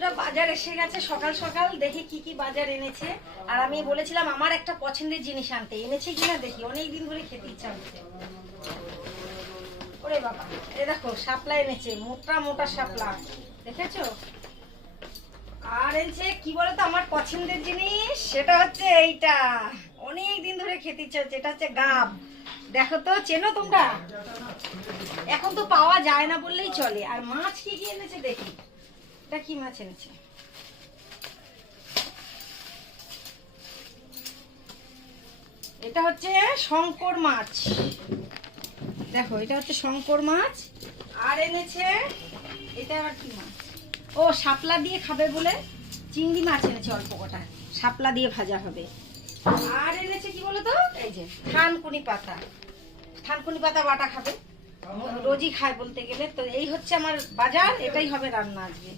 বন্ধুরা বাজার এসে গেছে সকাল সকাল, দেখি কি কি বাজার এনেছে। আর আমি বলেছিলাম আমার একটা পছন্দের জিনিস আনতে, এনেছে কিনা দেখি, অনেকদিন ধরে খেতে ইচ্ছা হচ্ছে। ওরে বাবা, এ দেখো শাপলা এনেছে, মোটা মোটা শাপলা, দেখেছো? আর এনেছে কি বলতো আমার পছন্দের জিনিস, সেটা হচ্ছে এইটা, অনেক দিন ধরে খেতে ইচ্ছা হচ্ছে। এটা হচ্ছে গাব, দেখো তো, চেনো তোমরা? এখন তো পাওয়া যায় না বললেই চলে। আর মাছ কি কি এনেছে দেখি, এটা কি মাছ এনেছে? এটা হচ্ছে শঙ্কর মাছ, দেখো এটা হচ্ছে শঙ্কর মাছ। আর এনেছে এটা আবার কি মাছ, ও শাপলা দিয়ে খাবে বলে চিংড়ি মাছ এনেছে অল্প কটা, শাপলা দিয়ে ভাজা হবে। আর এনেছে কি বলতো, এই যে থানকুনি পাতা, থানকুনি পাতা বাটা খাবে, রোজই খায় বলতে গেলে। তো এই হচ্ছে আমার বাজার, এটাই হবে রান্না আজকে।